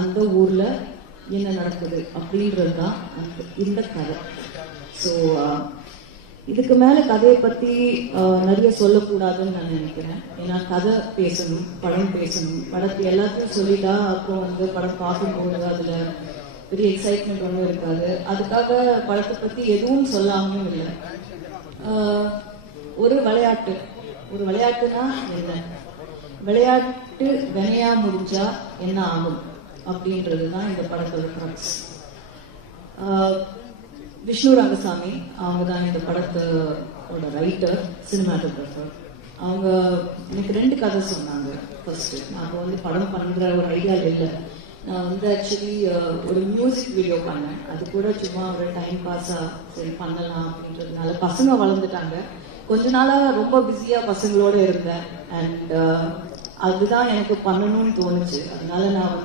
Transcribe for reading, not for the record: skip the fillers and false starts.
அந்த ஊர்ல என்ன நடக்குது அப்படின்றது தான் இந்த கதை. ஸோ இதுக்கு மேல கதையை பத்தி நிறைய சொல்லக்கூடாதுன்னு நான் நினைக்கிறேன். ஏன்னா கதை பேசணும், படம் பேசணும். படத்தை எல்லாத்தையும் சொல்லிட்டா அப்புறம் படம் பார்க்கும்போது அதுல பெரிய எக்ஸைட்மெண்ட் ஒன்றும் இருக்காது. அதுக்காக படத்தை பத்தி எதுவும் சொல்லாமலும் இல்லை. ஒரு விளையாட்டுனா என்ன, விளையாட்டு வினையா முடிஞ்சா என்ன ஆகும் அப்படின்றது தான் இந்த படத்தோட க்ரக்ஸ். விஷ்ணு ரங்கசாமி அவங்க தான் இந்த படத்தோட ரைட்டர், சினிமாட்டோகிராஃபர். அவங்க எனக்கு 2 கதை சொன்னாங்க. ஃபர்ஸ்ட் நான் படம் பண்ற ஒரு ஐடியா இல்லை. நான் ஆக்சுவலி ஒரு மியூசிக் வீடியோ பண்ணேன். அது கூட சும்மா ஒரு டைம் பாஸா சரி பண்ணலாம் அப்படின்றதுனால பசங்க வளர்ந்துட்டாங்க. கொஞ்ச நாளா ரொம்ப பிஸியா பசங்களோட இருந்தேன். அண்ட் அதுதான் எனக்கு பண்ணணும்னு தோணுச்சு. அதனால நான்